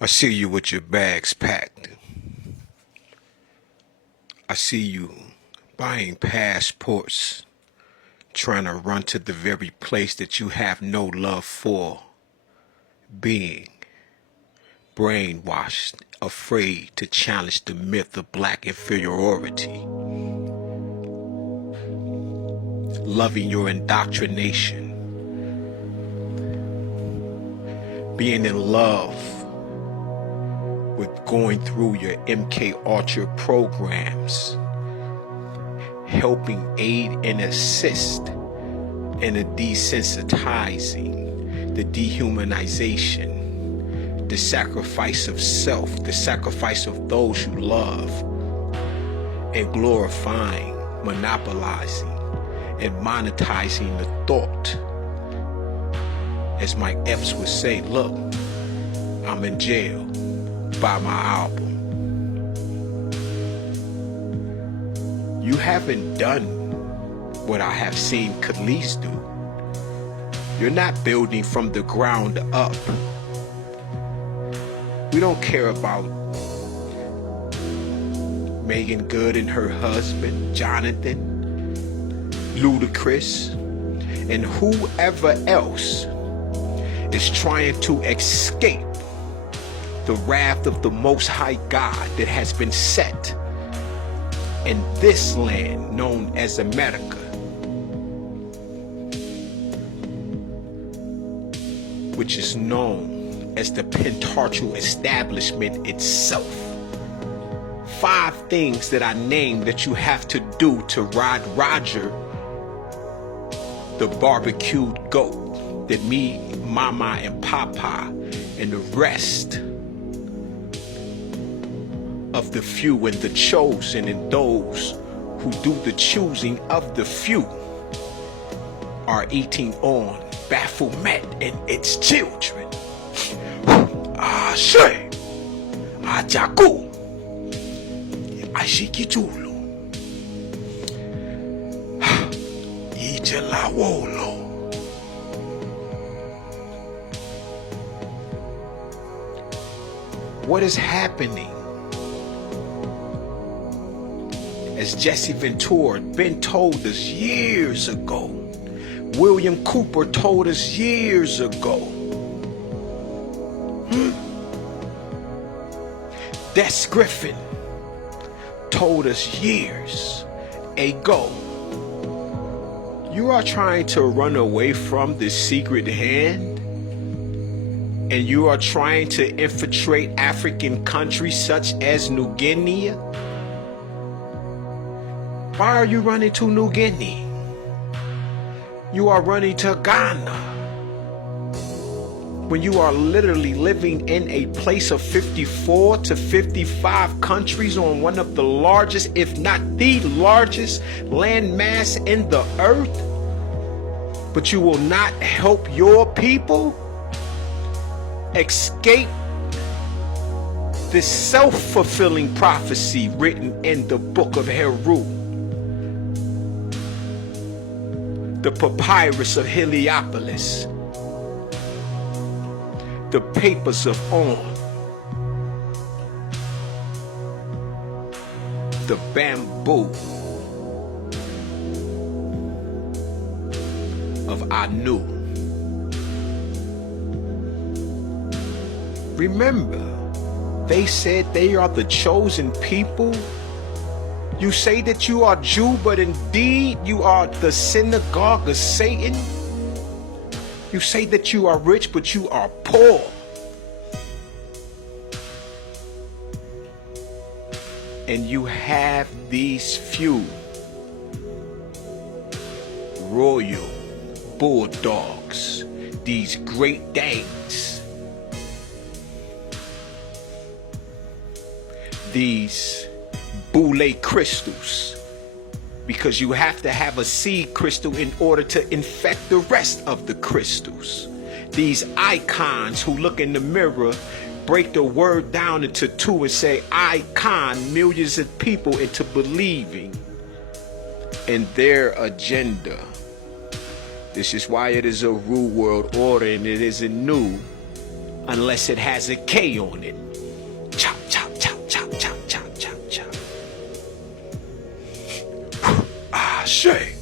I see you with your bags packed. I see you buying passports, trying to run to the very place that you have no love for, being brainwashed, afraid to challenge the myth of black inferiority, loving your indoctrination, being in love with going through your MK Ultra programs, helping aid and assist in the desensitizing, the dehumanization, the sacrifice of self, the sacrifice of those you love, and glorifying, monopolizing, and monetizing the thought. As Mike Epps would say, look, I'm in jail. Buy my album. You haven't done what I have seen Khalees do. You're not building from the ground up. We don't care about Megan Good and her husband, Jonathan, Ludacris, and whoever else is trying to escape the wrath of the Most High God that has been set in this land known as America, which is known as the Pentarchal establishment itself. 5 things that I named that you have to do to ride Roger, the barbecued goat that me, Mama, and Papa, and the rest of the few and the chosen and those who do the choosing of the few are eating on Baphomet and its children. Ashe, Ajaku, Ashikitulu, Ijelawolo. What is happening? As Jesse Ventura been told us years ago, William Cooper told us years ago, Des Griffin told us years ago. You are trying to run away from the secret hand, and you are trying to infiltrate African countries such as New Guinea. Why are you running to New Guinea? You are running to Ghana when you are literally living in a place of 54 to 55 countries on one of the largest, if not the largest, landmass in the earth. But you will not help your people escape this self-fulfilling prophecy written in the book of Heru, the papyrus of Heliopolis, the papers of On, the bamboo of Anu. Remember, they said they are the chosen people. You say that you are Jew, but indeed you are the synagogue of Satan. You say that you are rich, but you are poor. And you have these few royal bulldogs, these Great Danes, these Boule crystals, because you have to have a seed crystal in order to infect the rest of the crystals. These icons who look in the mirror, break the word down into 2 and say icon millions of people into believing in their agenda. This is why it is a Ru world order and it isn't new. unless it has a K on it. Chop, chop, chop, chop, chop, chop, chop, chop. Ashe.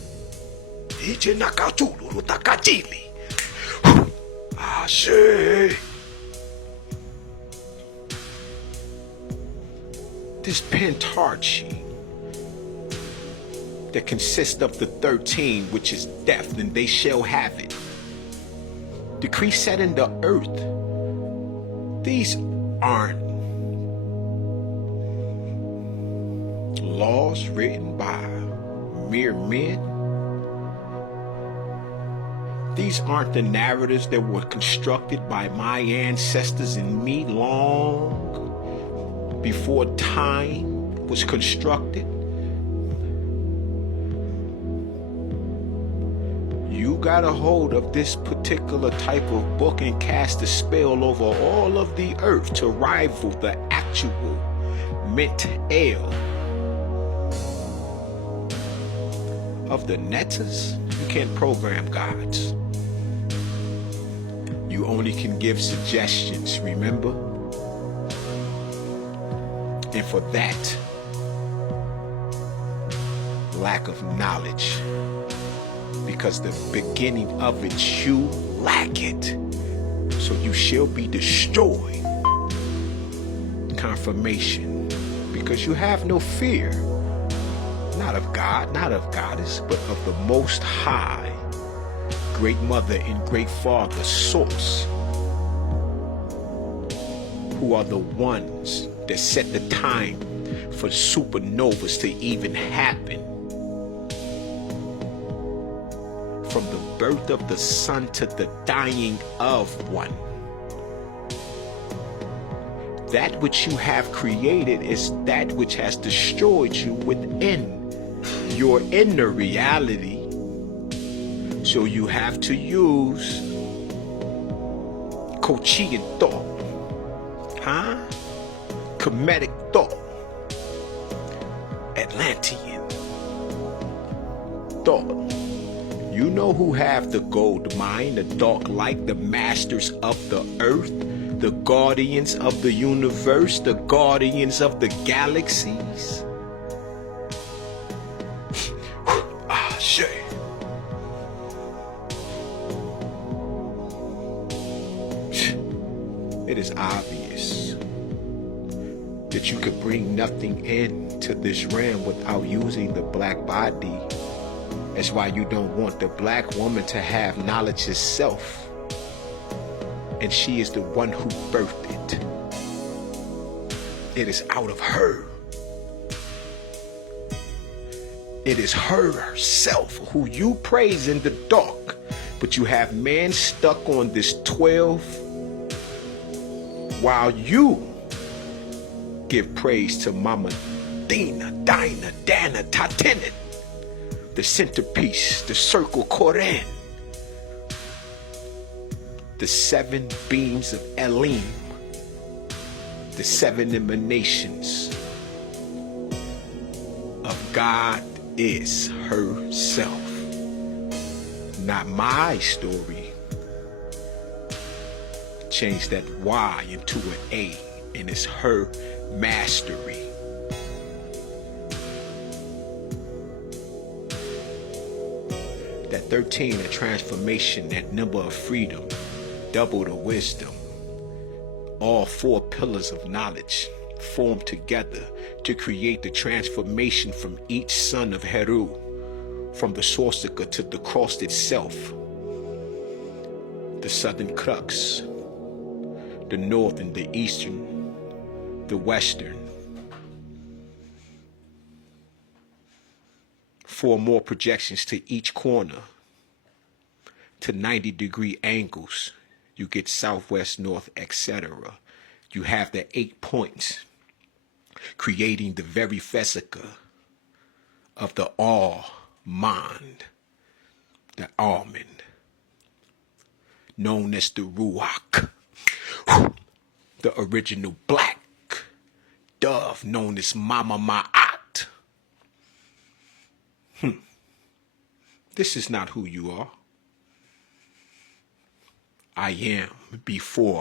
Ije nakatulu takajili. Ashe. This pentarchy that consists of the 13, which is death, and they shall have it. Decree set in the earth. These aren't laws written by mere men. These aren't the narratives that were constructed by my ancestors and me long before time was constructed. You got a hold of this particular type of book and cast a spell over all of the earth to rival the actual mental of the netters. You can't program gods. You only can give suggestions, remember? And for that, lack of knowledge, because the beginning of it, you lack it. So you shall be destroyed. Confirmation, because you have no fear, not of God, not of goddess, but of the Most High, Great Mother and Great Father, Source, who are the ones that set the time for supernovas to even happen. From the birth of the sun to the dying of one. That which you have created is that which has destroyed you within your inner reality. So you have to use Kochian thought, Kemetic thought, Atlantean thought. You know who have the gold mine, the dark light, the masters of the earth, the guardians of the universe, the guardians of the galaxies. Shit. It is obvious that you could bring nothing into this realm without using the black body. That's why you don't want the black woman to have knowledge herself. And she is the one who birthed it. It is out of her. It is her herself who you praise in the dark. But you have man stuck on this 12 while you give praise to Mama Dina, Dinah, Dana, Tatenet. The centerpiece, the circle Koran, the 7 beams of Elim, the 7 emanations of God is herself. Not my story. Change that Y into an A, and it's her mastery. That 13, a transformation, that number of freedom, double the wisdom. All 4 pillars of knowledge form together to create the transformation from each son of Heru, from the Sorsika to the cross itself, the southern crux, the northern, the eastern, the western. 4 more projections to each corner, to 90-degree angles. You get southwest, north, etc. You have the 8 points, creating the very vesica of the all-mind, the almond, known as the Ruach, the original black dove, known as Mama Ma'at. This is not who you are. I am before